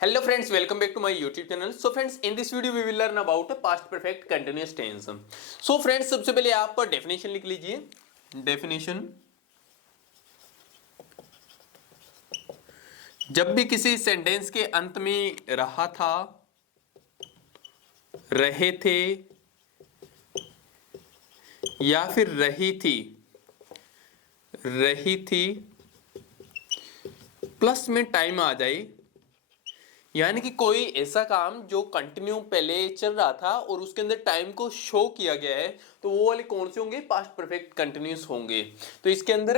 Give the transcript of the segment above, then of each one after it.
Hello friends, welcome back to my YouTube channel. So friends, in this video we will learn about past perfect continuous tense. So friends, सबसे पहले आप definition लिख लीजिए. Definition, जब भी किसी sentence के अंत में रहा था, रहे थे या फिर रही थी प्लस में टाइम आ जाए, यानी कि कोई ऐसा काम जो कंटिन्यू पहले चल रहा था और उसके अंदर टाइम को शो किया गया है, तो वो वाले कौन से होंगे? पास्ट परफेक्ट कंटिन्यूस होंगे. तो इसके अंदर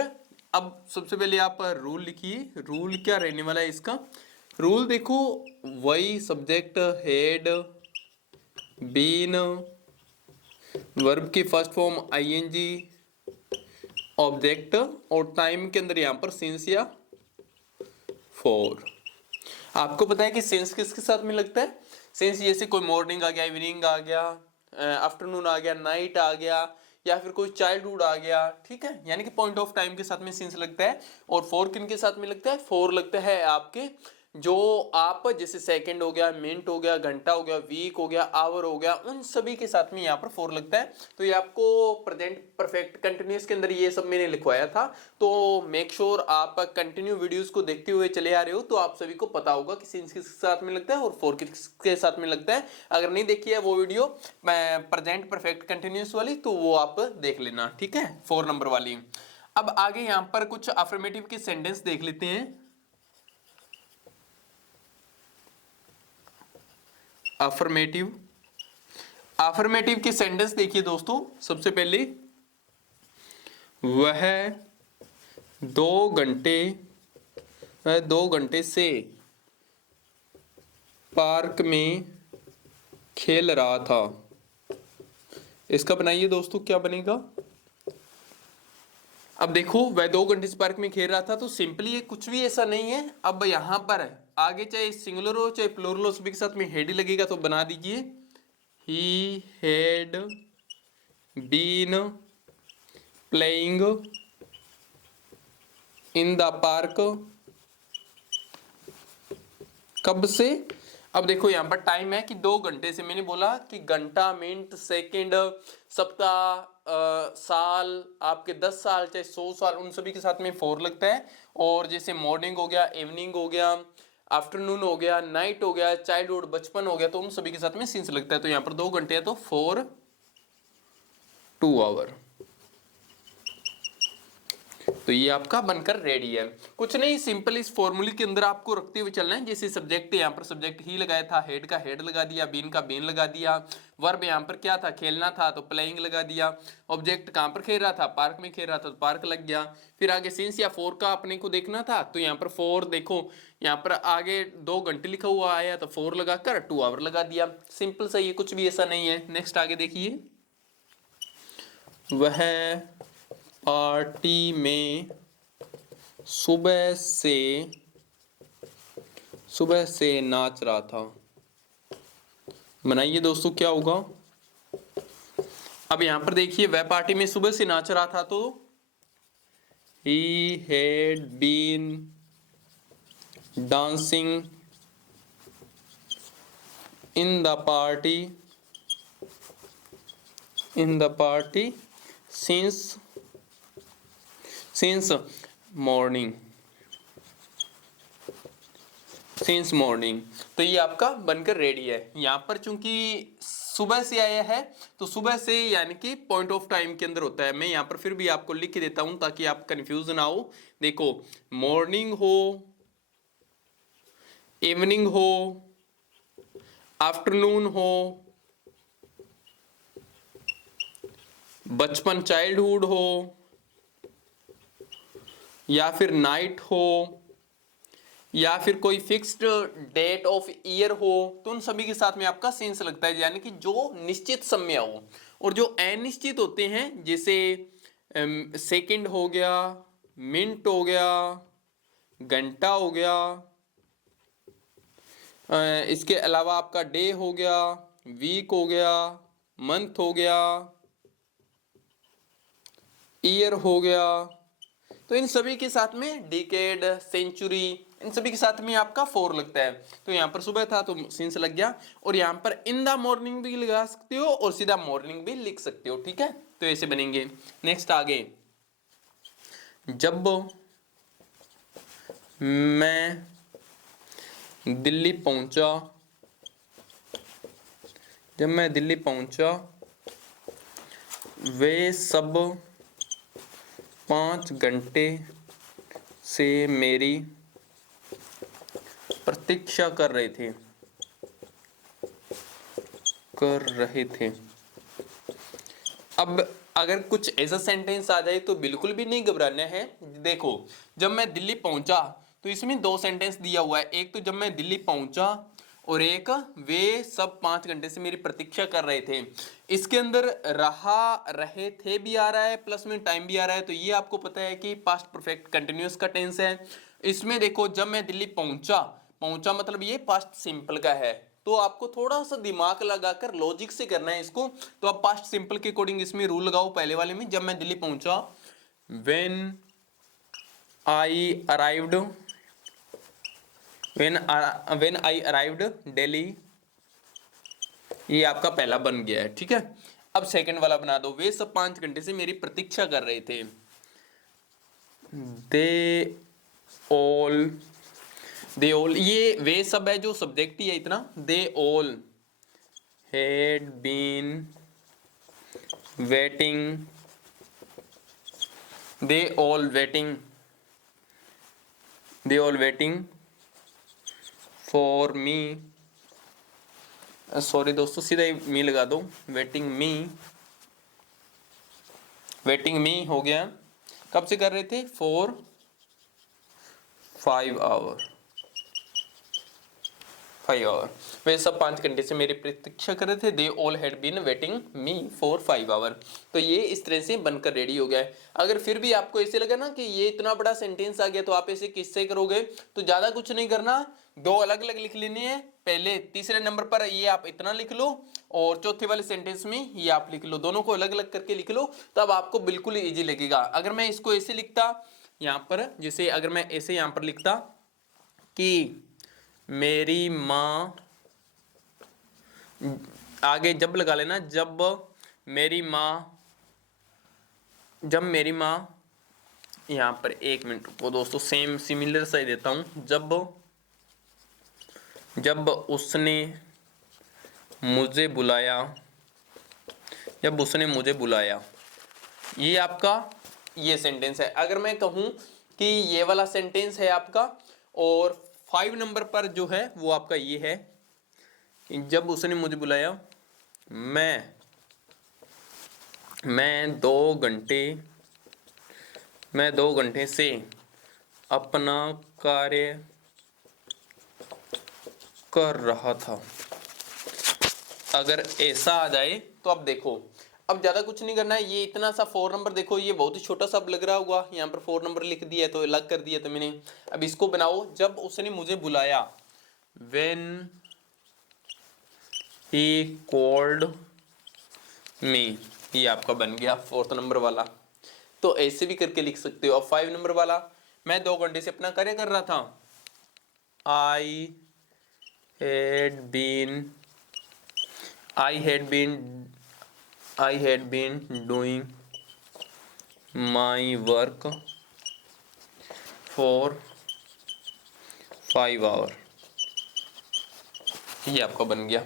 अब सबसे पहले आप रूल लिखिए. रूल क्या रहने वाला है इसका? रूल देखो, वही सब्जेक्ट, हेड, बीन, वर्ब की फर्स्ट फॉर्म आईएनजी, ऑब्जेक्ट और टाइम के अंदर यहां पर सिंस या फॉर. आपको पता है कि सिंस किसके साथ में लगता है? सिंस जैसे कोई मॉर्निंग आ गया, इवनिंग आ गया, आफ्टरनून आ गया, नाइट आ गया, या फिर कोई चाइल्डहुड आ गया. ठीक है, यानी कि पॉइंट ऑफ टाइम के साथ में सिंस लगता है. और फोर किन के साथ में लगता है? फोर लगता है आपके जो आप जैसे सेकंड हो गया, मिनट हो गया, घंटा हो गया, वीक हो गया, आवर हो गया, उन सभी के साथ में यहाँ पर फोर लगता है. तो ये आपको प्रेजेंट परफेक्ट कंटिन्यूस के अंदर ये सब मैंने लिखवाया था. तो मेक श्योर आप कंटिन्यू वीडियोस को देखते हुए चले आ रहे हो, तो आप सभी को पता होगा कि सिंस किसके साथ में लगता है और फोर किसके साथ में लगता है. अगर नहीं देखी है वो वीडियो प्रेजेंट परफेक्ट कंटिन्यूस वाली, तो वो आप देख लेना. ठीक है, 4 नंबर वाली. अब आगे यहां पर कुछ अफर्मेटिव के सेंटेंस देख लेते हैं. अफर्मेटिव के सेंटेंस देखिए दोस्तों. सबसे पहले, वह 2 घंटे से पार्क में खेल रहा था. इसका बनाइए दोस्तों, क्या बनेगा? अब देखो, वह 2 घंटे से पार्क में खेल रहा था, तो सिंपली ये कुछ भी ऐसा नहीं है. अब यहां पर आगे चाहे सिंगुलर हो चाहे प्लूरल हो, सभी के साथ में हेड ही लगेगा, तो बना दीजिए he had been playing in the park. कब से? अब देखो यहां पर टाइम है कि 2 घंटे से. मैंने बोला कि घंटा, मिनट, सेकंड, सप्ताह, साल, आपके 10 साल चाहे 100 साल, उन सभी के साथ में फोर लगता है. और जैसे मॉर्निंग हो गया, इवनिंग हो गया, आफ्टरनून हो गया, नाइट हो गया, चाइल्डहुड बचपन हो गया, तो उन सभी के साथ में सिंस लगता है. तो यहां पर 2 घंटे है तो 2 आवर. तो ये आपका बनकर रेडी है. कुछ नहीं, सिंपल इस फॉर्मूले के अंदर आपको रखते हुए चलना है. जैसे सब्जेक्ट यहाँ पर सब्जेक्ट ही लगाया था, हेड का हेड लगा दिया, बीन का बीन लगा दिया, वर्ब यहाँ पर क्या था? खेलना था, तो प्लेइंग लगा दिया. ऑब्जेक्ट कहाँ पर खेल रहा था? पार्क में खेल रहा था, तो पार्क लग गया. फिर आगे सिंस या फोर का अपने को देखना था, तो यहाँ पर फोर देखो, यहाँ पर आगे 2 घंटे लिखा हुआ आया, तो फोर लगाकर 2 आवर लगा दिया. सिंपल सा, ये कुछ भी ऐसा नहीं है. नेक्स्ट आगे देखिए, वह पार्टी में सुबह से नाच रहा था. बनाइए दोस्तों, क्या होगा? अब यहां पर देखिए, वह पार्टी में सुबह से नाच रहा था, तो he had been dancing in the party since morning. तो ये आपका बनकर रेडी है. यहां पर चूंकि सुबह से आया है, तो सुबह से यानी कि पॉइंट ऑफ टाइम के अंदर होता है. मैं यहां पर फिर भी आपको लिख के देता हूं ताकि आप कंफ्यूज ना हो. देखो, मॉर्निंग हो, इवनिंग हो, आफ्टरनून हो, बचपन चाइल्डहुड हो, या फिर नाइट हो, या फिर कोई फिक्स्ड डेट ऑफ ईयर हो, तो उन सभी के साथ में आपका सिंस लगता है. यानी कि जो निश्चित समय हो. और जो अनिश्चित होते हैं, जैसे सेकंड हो गया, मिनट हो गया, घंटा हो गया, इसके अलावा आपका डे हो गया, वीक हो गया, मंथ हो गया, ईयर हो गया, तो इन सभी के साथ में डिकेड, सेंचुरी, इन सभी के साथ में आपका 4 लगता है। तो यहाँ पर सुबह था तो सिंस लग गया, और यहाँ पर इन द मॉर्निंग भी लगा सकते हो और सीधा मॉर्निंग भी लिख सकते हो, ठीक है। तो ऐसे बनेंगे। नेक्स्ट आगे, जब मैं दिल्ली पहुंचा, जब मैं दिल्ली पहुंचा वे सब 5 घंटे से मेरी प्रतीक्षा कर रहे थे। अब अगर कुछ ऐसा सेंटेंस आ जाए तो बिल्कुल भी नहीं घबराना है। देखो, जब मैं दिल्ली पहुंचा तो इसमें 2 सेंटेंस दिया हुआ है, एक तो जब मैं दिल्ली पहुंचा और एक वे सब 5 घंटे से मेरी प्रतीक्षा कर रहे थे। इसके अंदर रहे थे भी आ रहा है, प्लस में टाइम भी आ रहा है, तो ये आपको पता है कि पास्ट परफेक्ट कंटिन्यूअस का टेंस है। इसमें देखो, जब मैं दिल्ली पहुंचा, पहुंचा मतलब ये पास्ट सिंपल का है, तो आपको थोड़ा सा दिमाग लगाकर लॉजिक से करना है इसको। तो आप पास्ट सिंपल के अकॉर्डिंग इसमें रूल लगाओ। पहले वाले में, जब मैं दिल्ली पहुंचा, व्हेन आई अराइव्ड दिल्ली, ये आपका पहला बन गया है, ठीक है। अब सेकंड वाला बना दो, वे सब 5 घंटे से मेरी प्रतीक्षा कर रहे थे। दे ऑल, ये वे सब है जो सब्जेक्ट ही है इतना। They all had been waiting, they all waiting for me, sorry दोस्तों, सीधा ही मी लगा दो, वेटिंग मी हो गया। कब से कर रहे थे? For 5 our. वे सब 5 घंटे से मेरी प्रतीक्षा कर रहे थे। They all had been waiting me for 5 hour. तो ये इस तरह से बनकर रेडी हो गया है। अगर फिर भी आपको ऐसे लगा ना कि ये इतना बड़ा सेंटेंस आ गया, तो आप ऐसे किससे करोगे? तो ज्यादा कुछ नहीं करना, 2 अलग अलग लिख लेने हैं। पहले तीसरे नंबर पर ये आप इतना लिख लो, और चौथे वाले सेंटेंस में ये आप लिख लो, दोनों को अलग अलग करके लिख लो, तब आपको बिल्कुल ईजी लगेगा। अगर मैं इसको ऐसे लिखता यहाँ पर, जैसे अगर मैं ऐसे यहाँ पर लिखता कि मेरी माँ, आगे जब लगा लेना, जब मेरी माँ, यहाँ पर 1 मिनट रुको दोस्तों, सेम सिमिलर सा ही देता हूँ। जब उसने मुझे बुलाया, ये आपका ये सेंटेंस है। अगर मैं कहूँ कि ये वाला सेंटेंस है आपका, और 5 नंबर पर जो है वो आपका ये है कि जब उसने मुझे बुलाया, मैं 2 घंटे से अपना कार्य कर रहा था। अगर ऐसा आ जाए तो अब देखो, अब ज्यादा कुछ नहीं करना है। ये इतना सा 4 नंबर देखो, ये बहुत ही छोटा सा लग रहा होगा, यहाँ पर 4 नंबर लिख दिया है तो अलग कर दिया तो मैंने। अब इसको बनाओ, जब उसने मुझे बुलाया, when he called me, ये आपका बन गया 4th नंबर वाला। तो ऐसे भी करके लिख सकते हो। अब 5 नंबर वाला, मैं 2 घंटे से अपना कार्य कर रहा था। I had been doing my work for 5 hours। ये आपका बन गया।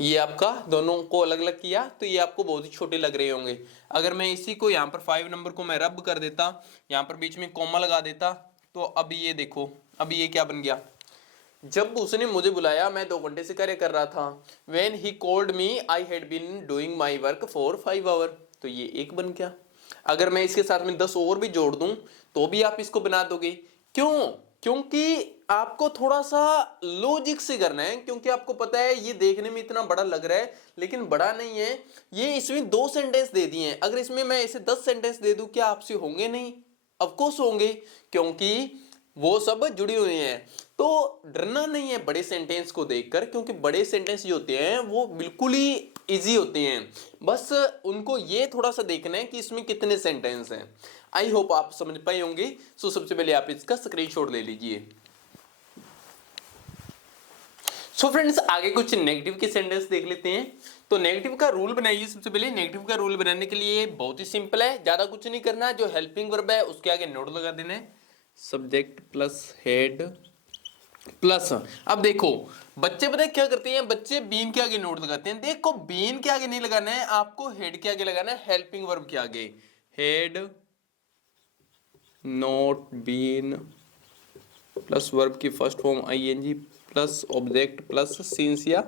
ये आपका दोनों को अलग अलग किया तो ये आपको बहुत ही छोटे लग रहे होंगे। अगर मैं इसी को यहाँ पर 5 नंबर को मैं रब कर देता, यहाँ पर बीच में कॉमा लगा देता, तो अब ये देखो, अब ये क्या बन गया? जब उसने मुझे बुलाया, मैं 2 घंटे से कार्य कर रहा था। When he called me, I had been doing my work for 5 hours। तो ये एक बन गया। अगर मैं इसके साथ में 10 और भी जोड़ दूं तो भी आप इसको बना दोगे। क्यों? क्योंकि आपको थोड़ा सा लॉजिक से करना है, क्योंकि आपको पता है ये देखने में इतना बड़ा लग रहा है लेकिन बड़ा नहीं है। ये इसमें 2 सेंटेंस दे दिए हैं, अगर इसमें मैं ऐसे 10 सेंटेंस दे दूं, क्या आपसे होंगे? नहीं, ऑफ कोर्स होंगे, क्योंकि वो सब जुड़ी हुई हैं। तो डरना नहीं है बड़े सेंटेंस को देखकर, क्योंकि बड़े सेंटेंस जो होते हैं वो बिल्कुल ही इजी होते हैं। बस उनको ये थोड़ा सा देखना है कि इसमें कितने सेंटेंस हैं। आई होप आप समझ पाए होंगे। सो सबसे पहले आप इसका स्क्रीनशॉट ले लीजिए। सो फ्रेंड्स आगे कुछ नेगेटिव के सेंटेंस देख लेते हैं। तो नेगेटिव का रूल बनाइए। सबसे पहले नेगेटिव का रूल बनाने के लिए बहुत ही सिंपल है, ज्यादा कुछ नहीं करना। जो हेल्पिंग वर्ब है उसके आगे नोट लगा देना है, सब्जेक्ट प्लस हेड प्लस। अब देखो बच्चे पता है क्या करते हैं, बच्चे बीन के आगे नोट लगाते हैं। देखो बीन के आगे नहीं लगाना है, आपको हेड के आगे लगाना है, हेल्पिंग वर्ब के आगे। Had not been plus verb की first form ING plus object plus since या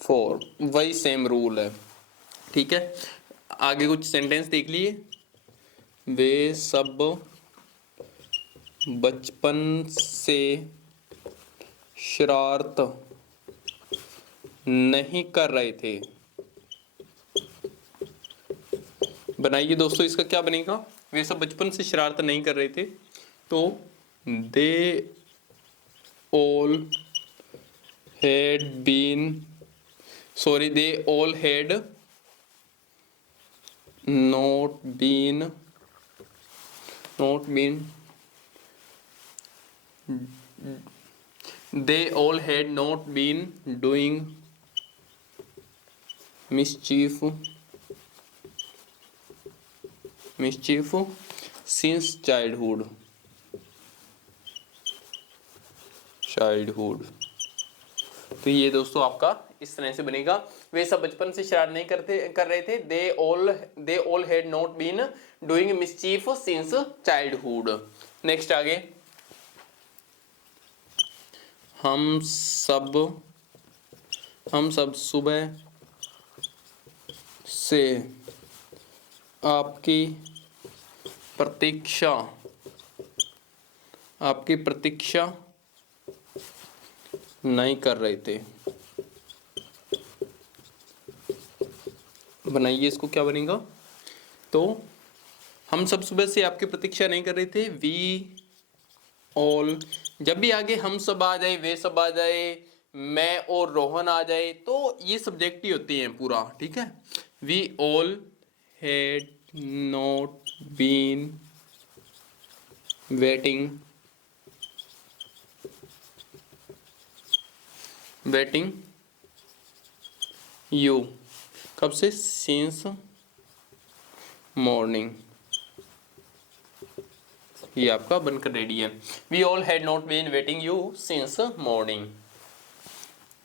फॉर, वही सेम रूल है। ठीक है, आगे कुछ सेंटेंस देख लिए। वे सब बचपन से शरारत नहीं कर रहे थे। बनाइए दोस्तों, इसका क्या बनेगा? वे सब बचपन से शरारत नहीं कर रहे थे, तो they all had been sorry they all had not been they all had not been doing mischief since childhood। तो ये दोस्तों आपका इस तरह से बनेगा। वे सब बचपन से शरारत नहीं कर रहे थे। They all had not been doing mischief since childhood. Next आगे, हम सब सुबह से आपकी प्रतीक्षा नहीं कर रहे थे। बनाइए इसको, क्या बनेगा? तो हम सब सुबह से आपकी प्रतीक्षा नहीं कर रहे थे। वी ऑल, जब भी आगे हम सब आ जाए, वे सब आ जाए, मैं और रोहन आ जाए, तो ये सब्जेक्ट ही होती हैं पूरा। ठीक है, we all had not been waiting you, कब से? Since morning. ये आपका बनकर रेडी है। We all had not been waiting you since morning.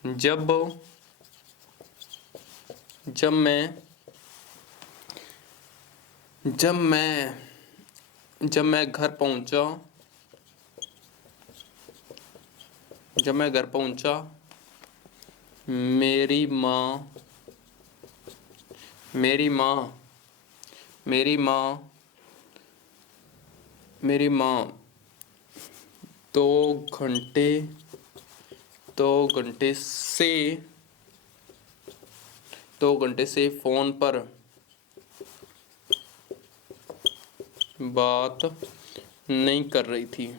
जब मैं घर पहुंचा, मेरी माँ 2 घंटे से फोन पर बात नहीं कर रही थी।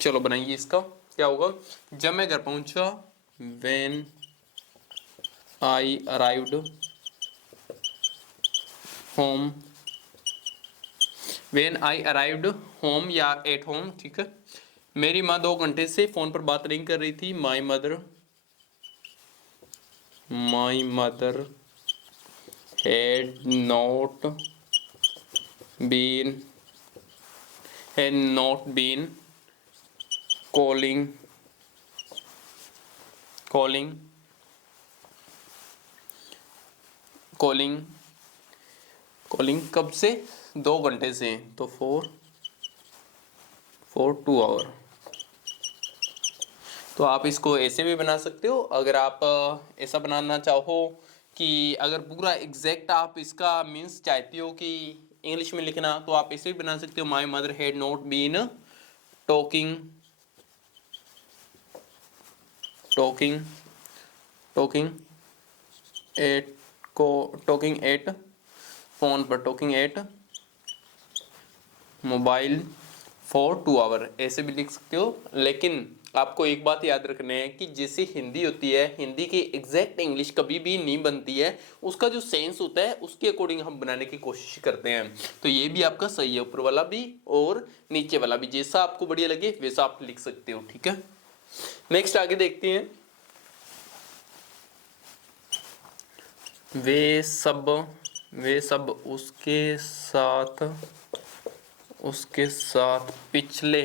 चलो बनाइए इसका, क्या होगा? जब मैं घर पहुंचा, when I arrived home या at home। ठीक है, मेरी माँ 2 घंटे से फोन पर बात नहीं कर रही थी। My mother had not been calling कब से? 2 घंटे से, तो for 2 hours। तो आप इसको ऐसे भी बना सकते हो। अगर आप ऐसा बनाना चाहो कि अगर पूरा एग्जैक्ट आप इसका मीन्स चाहते हो कि इंग्लिश में लिखना, तो आप ऐसे भी बना सकते हो। My mother had not been talking at phone पर, talking at mobile for 2 hours। ऐसे भी लिख सकते हो, लेकिन आपको एक बात याद रखना है कि जैसे हिंदी होती है, हिंदी की एग्जैक्ट इंग्लिश कभी भी नहीं बनती है, उसका जो सेंस होता है उसके अकॉर्डिंग हम बनाने की कोशिश करते हैं। तो ये भी आपका सही है, ऊपर वाला भी और नीचे वाला भी, जैसा आपको बढ़िया लगे वैसा आप लिख सकते हो। ठीक है, नेक्स्ट आगे देखते हैं। वे सब उसके साथ पिछले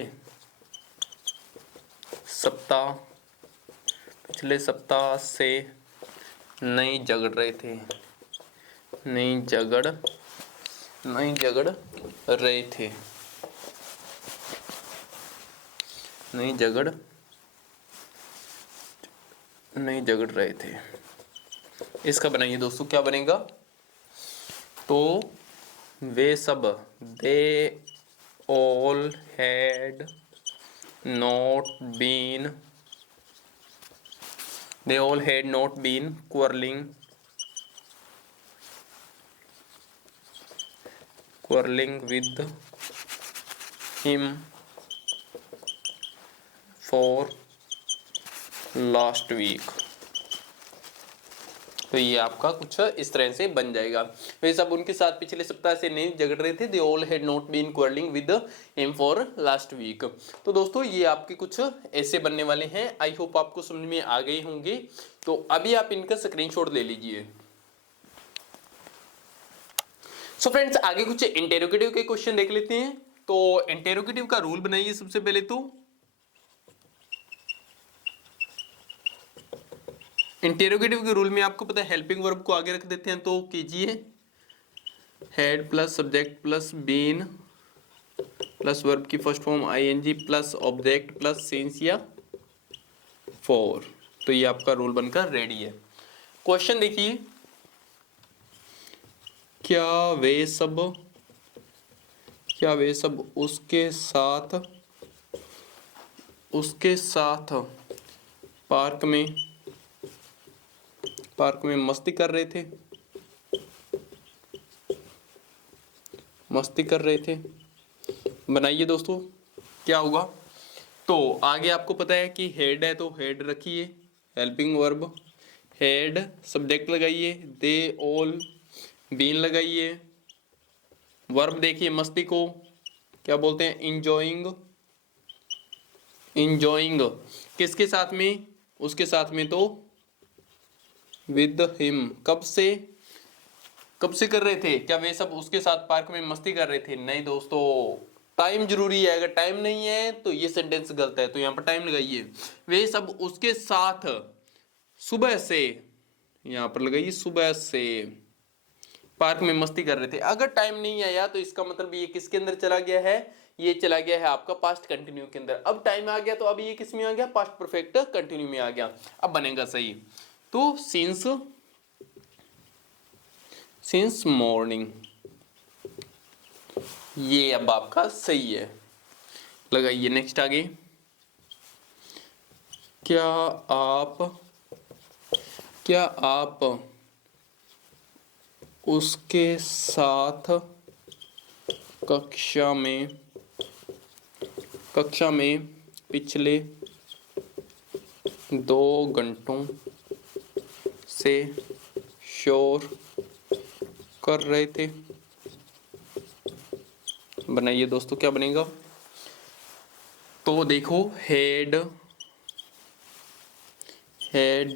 सप्ताह से नहीं झगड़ रहे थे। नहीं झगड़ रहे थे। नहीं झगड़ रहे थे। इसका बनाइए दोस्तों, क्या बनेगा? तो वे सब they all had not been quarreling with him for last week। तो ये आपका कुछ इस तरह से बन जाएगा। वे सब उनके साथ पिछले सप्ताह से नहीं झगड़ रहे थे। They all had not been quarreling with him for last week। तो दोस्तों ये आपके कुछ ऐसे बनने वाले हैं। आई होप आपको समझ में आ गए होंगे। तो अभी आप इनका स्क्रीनशॉट ले लीजिए। सो फ्रेंड्स, आगे कुछ इंटेरोगेटिव के क्वेश्चन देख लेते हैं। तो इंटेरोगेटिव का रूल बनाइए सबसे पहले। तो इंटेरोगेटिव के रूल में आपको पता है हेल्पिंग वर्ब को आगे रख देते हैं। तो कीजिए had plus subject plus been plus verb की first form ING plus object plus since या फॉर। तो ये आपका रूल बनकर रेडी है। क्वेश्चन देखिए, क्या वे सब उसके साथ पार्क में मस्ती कर रहे थे। बनाइए दोस्तों, क्या होगा? तो आगे आपको पता है कि हेड है तो हेड रखिए, हेल्पिंग वर्ब हेड, सब्जेक्ट लगाइए, दे ऑल बीन लगाइए, वर्ब देखिए मस्ती को क्या बोलते हैं? इंजॉइंग। किसके साथ में? उसके साथ में, तो विद हिम। कब से कर रहे थे? क्या वे सब उसके साथ पार्क में मस्ती कर रहे थे? नहीं दोस्तों, टाइम जरूरी है। अगर टाइम नहीं है तो ये सेंटेंस गलत है। तो यहां पर टाइम लगाइए। वे सब उसके साथ सुबह से, यहां पर लगाइए सुबह से पार्क में मस्ती कर रहे थे। अगर टाइम नहीं आया तो इसका मतलब ये किसके अंदर चला गया है? ये चला गया है आपका पास्ट कंटिन्यू के अंदर। अब टाइम आ गया तो अब ये किस में आ गया? पास्ट परफेक्ट कंटिन्यू में आ गया। अब बनेगा सही। तो सिंस मॉर्निंग, ये अब आपका सही है। लगाइए नेक्स्ट आगे। क्या आप उसके साथ कक्षा में पिछले 2 घंटों से शोर कर रहे थे? बनाइए दोस्तों, क्या बनेगा? तो देखो हैड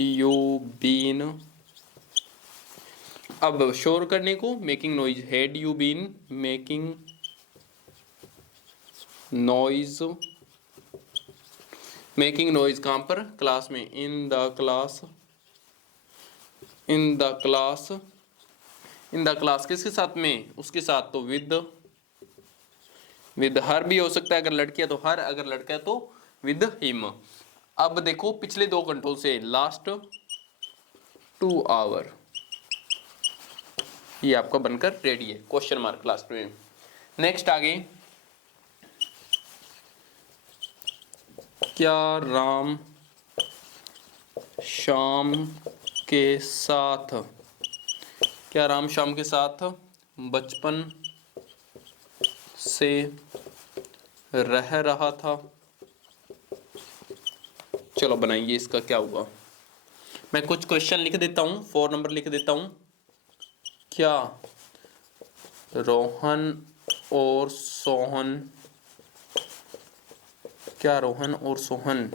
यू बीन, अब शोर करने को making noise, had you been making noise. Making noise कहां पर? क्लास में। इन द क्लास किसके साथ में? उसके साथ। तो विद हर भी हो सकता है। अगर लड़की है तो हर, अगर लड़का है तो विद हिम। अब देखो पिछले 2 घंटों से, लास्ट 2 आवर, ये आपका बनकर रेडी है। क्वेश्चन मार्क लास्ट में। नेक्स्ट आगे, क्या राम शाम के साथ बचपन से रह रहा था? चलो बनाइए इसका क्या हुआ। मैं कुछ क्वेश्चन लिख देता हूँ, 4 नंबर लिख देता हूँ। क्या रोहन और सोहन, क्या रोहन और सोहन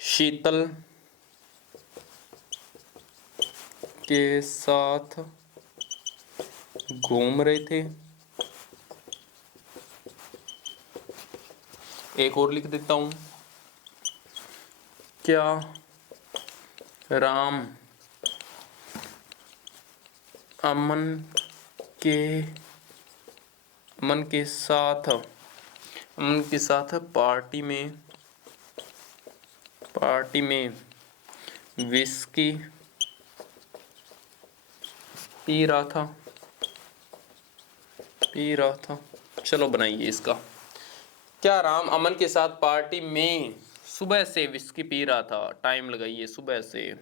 शीतल के साथ घूम रहे थे? एक और लिख देता हूँ। क्या राम अमन के अमन के साथ पार्टी में विस्की पी रहा था? चलो बनाइए इसका। क्या राम अमन के साथ पार्टी में सुबह से विस्की पी रहा था? टाइम लगाइए, सुबह से।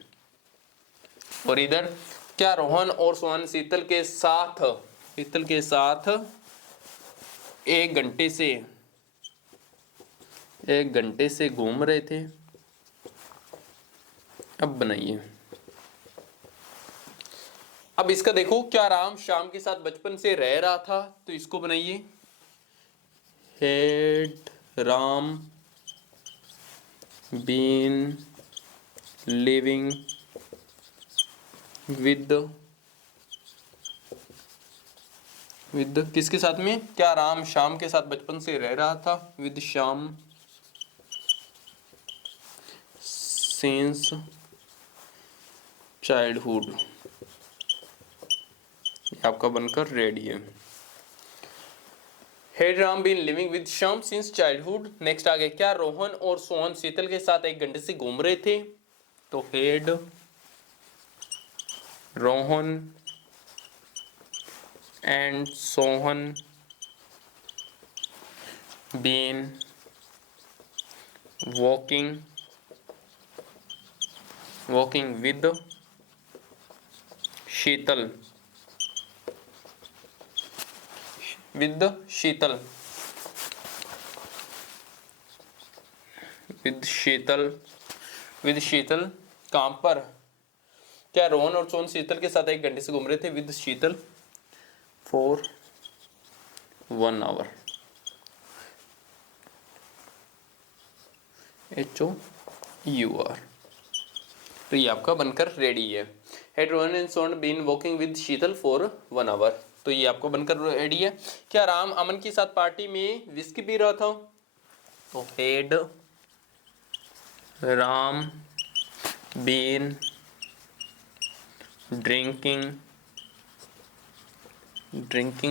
और इधर क्या रोहन और सोहन शीतल के साथ 1 घंटे से घूम रहे थे? अब बनाइए। अब इसका देखो, क्या राम श्याम के साथ बचपन से रह रहा था? तो इसको बनाइए। Had Ram been living with किसके साथ में? क्या राम श्याम के साथ बचपन से रह रहा था? With Shyam since childhood. आपका बनकर रेडी है। Had Ram been living with Shyam since childhood. Next आ गया, क्या रोहन और सोहन शीतल के साथ 1 घंटे से घूम रहे थे? तो had Rohan and Sohan been walking with Sheetal with Sheetal कहां पर? क्या रोहन और सोहन शीतल के साथ 1 घंटे से घूम रहे थे? With Sheetal for 1 hour. HOUR। तो ये आपका बनकर रेडी है। Had Rohan and Sohan been walking with Sheetal for 1 hour. तो ये आपको बनकर रेडी है। क्या राम अमन के साथ पार्टी में विस्की पी रहा था? तो had Ram been drinking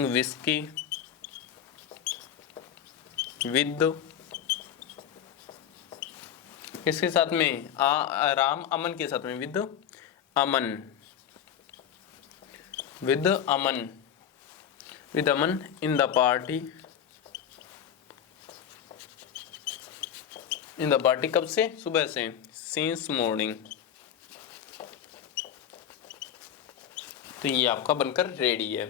whisky with किसके साथ में? राम अमन के साथ में, with Aman in the party कब से? सुबह से, सिंस मॉर्निंग। तो ये आपका बनकर रेडी है।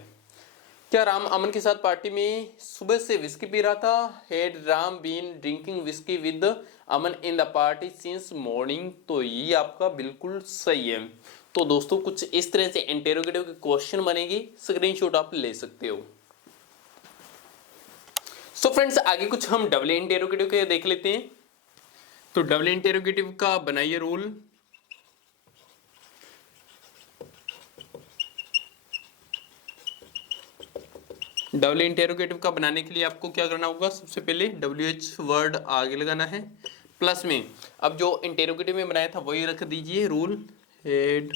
क्या राम अमन के साथ पार्टी में सुबह से विस्की पी रहा था? Had Ram been drinking whisky with Aman in the party since morning. तो ये आपका बिल्कुल सही है। तो दोस्तों कुछ इस तरह से इंटेरोगेटिव के क्वेश्चन बनेगी, स्क्रीनशॉट आप ले सकते हो। सो फ्रेंड्स, आगे कुछ हम डबल इंटेरोगेटिव के देख लेते हैं। तो डबल इंटेरोगेटिव का बनाइए रूल। डबल इंटेरोगेटिव का बनाने के लिए आपको क्या करना होगा? सबसे पहले WH वर्ड आगे लगाना है, प्लस में अब जो इंटेरोगेटिव में बनाया था वही रख दीजिए rule. Had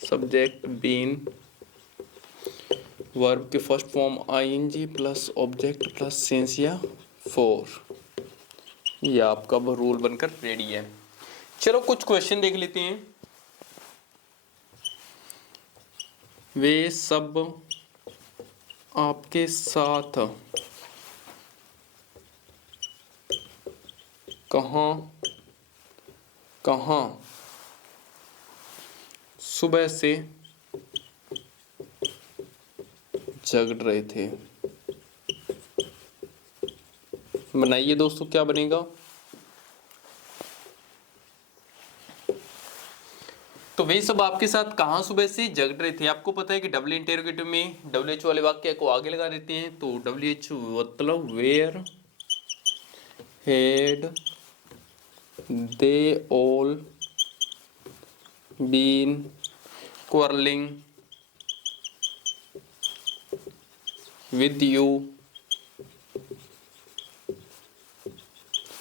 subject been verb के first form ING plus object plus since या फॉर। ये आपका रूल बनकर रेडी है। चलो कुछ क्वेश्चन देख लेते हैं। वे सब आपके साथ कहाँ सुबह से झगड़ रहे थे? बनाइए दोस्तों, क्या बनेगा? वे सब आपके साथ कहाँ सुबह से जग रहे थे। आपको पता है कि डबल इंटेरोगेटिव में WH वाले वाक्य को आगे लगा देते हैं, तो WH मतलब where had they all been quarreling with you.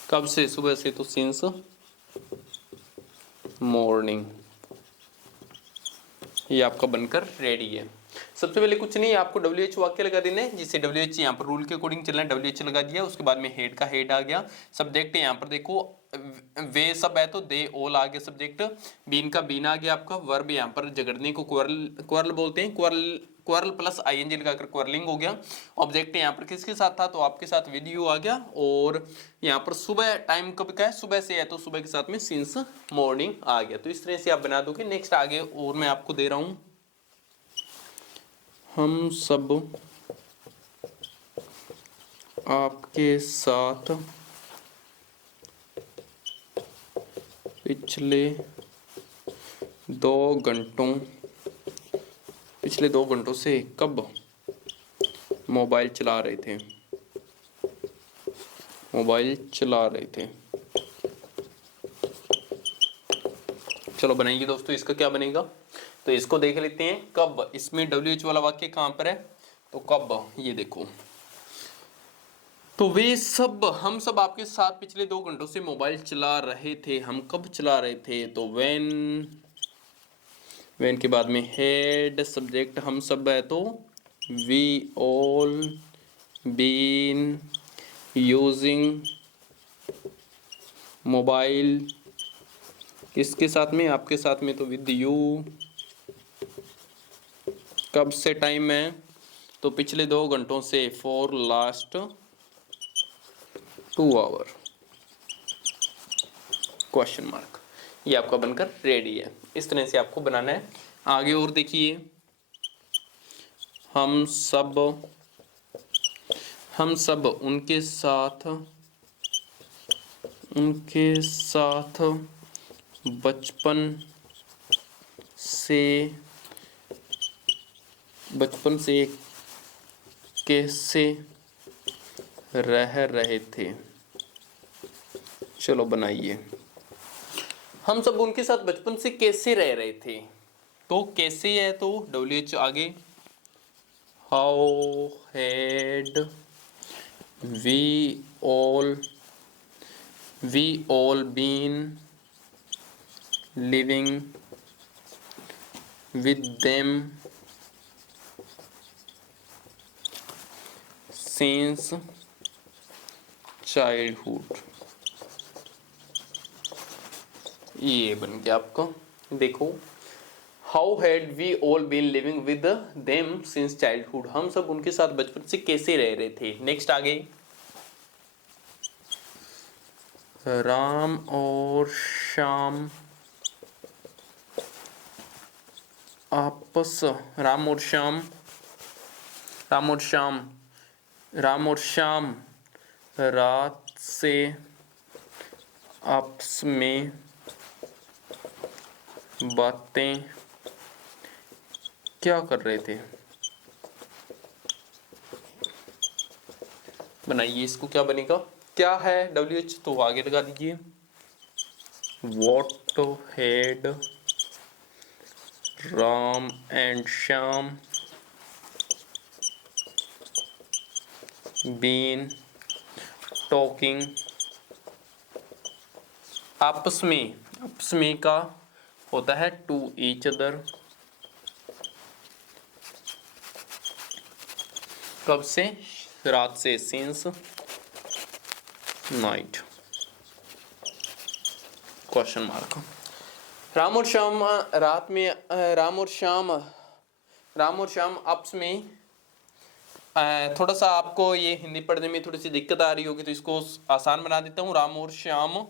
कब से, सुबह से, तो सिंस मॉर्निंग। ये आपका बनकर रेडी है। सबसे पहले कुछ नहीं, आपको WH वाक्य लगा देना है, जिससे WH यहाँ पर रूल के अकॉर्डिंग चलना है, WH लगा दिया। उसके बाद में हेड का हेड आ गया, सब्जेक्ट यहाँ पर देखो वे सब है तो दे ऑल आ गया सब्जेक्ट, बीन का बीन आ गया आपका, वर्ब यहाँ पर झगड़ने को क्वारल बोलते हैं, क्वारल प्लस ING लगाकर क्वारलिंग हो गया। ऑब्जेक्ट यहाँ पर किसके साथ था, तो आपके साथ विद यू आ गया। और यहाँ पर सुबह टाइम कब का है, सुबह से है तो सुबह के साथ में सिंस मॉर्निंग आ गया। तो इस तरह से आप बना दोगे। नेक्स्ट आगे और मैं आपको दे रहा हूँ, हम सब आपके साथ पिछले 2 घंटों से कब मोबाइल चला रहे थे। चलो बनाइए दोस्तों, इसका क्या बनेगा, तो इसको देख लेते हैं। कब, इसमें WH वाला वाक्य कहाँ पर है, तो कब, ये देखो, तो वे सब, हम सब आपके साथ पिछले 2 घंटों से मोबाइल चला रहे थे। हम कब चला रहे थे, तो व्हेन के बाद में हेड सब्जेक्ट हम सब है तो we all been using mobile, किसके साथ में, आपके साथ में, तो विद यू। कब से टाइम है, तो पिछले 2 घंटों से, for last 2 hour, question mark. ये आपका बनकर रेडी है। इस तरह से आपको बनाना है। आगे और देखिए, हम सब उनके साथ बचपन से कैसे रह रहे थे। चलो बनाइए, हम सब उनके साथ बचपन से कैसे रह रहे थे, तो कैसे है तो WH आगे, how had we all been living with them since childhood. ये बन गया आपका, देखो, how had we all been living with them since childhood, हम सब उनके साथ बचपन से कैसे रह रहे थे। नेक्स्ट आगे, राम और श्याम रात से आपस में बातें क्या कर रहे थे। बनाइए, इसको क्या बनेगा, क्या है WH, तो आगे लगा दीजिए, What had Ram and Shyam been talking, आपस में का होता है टू ईच अदर, कब से, रात से, since night, question mark. Ram और श्याम रात में, राम और श्याम आपस में, थोड़ा सा आपको ये हिंदी पढ़ने में थोड़ी सी दिक्कत आ रही होगी, तो इसको आसान बना देता हूँ। राम और श्याम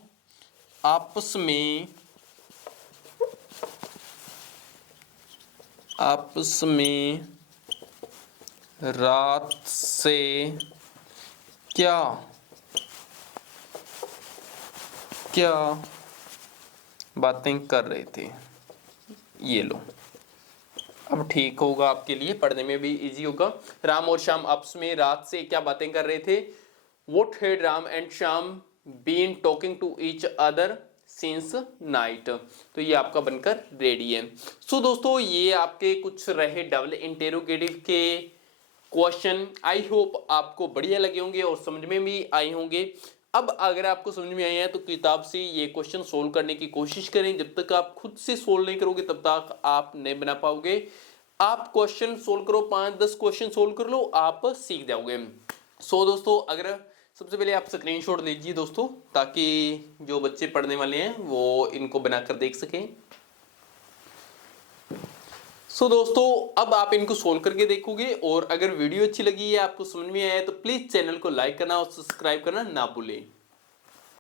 आपस में रात से क्या बातें कर रहे थे। ये लो, अब ठीक होगा, आपके लिए पढ़ने में भी इजी होगा। राम और श्याम आपस में रात से क्या बातें कर रहे थे? What had Ram and Shyam been talking to each other since night? तो ये आपका बनकर रेडी है। सो दोस्तों ये आपके कुछ रहे डबल इंटेरोगेटिव के क्वेश्चन। आई होप आपको बढ़िया लगे होंगे और समझ में भी आए होंगे। अब अगर आपको समझ में आए हैं तो किताब से ये क्वेश्चन सोल्व करने की कोशिश करें। जब तक आप खुद से सोल्व नहीं करोगे तब तक आप नहीं बना पाओगे। आप क्वेश्चन सोल्व करो, 5-10 क्वेश्चन सोल्व कर लो, आप सीख जाओगे। सो दोस्तों अगर सबसे पहले आप स्क्रीनशॉट लीजिए दोस्तों, ताकि जो बच्चे पढ़ने वाले हैं वो इनको बनाकर देख सकें। सो दोस्तों अब आप इनको सोल्व करके देखोगे, और अगर वीडियो अच्छी लगी है, आपको समझ में आया है, तो प्लीज चैनल को लाइक करना और सब्सक्राइब करना ना भूलें।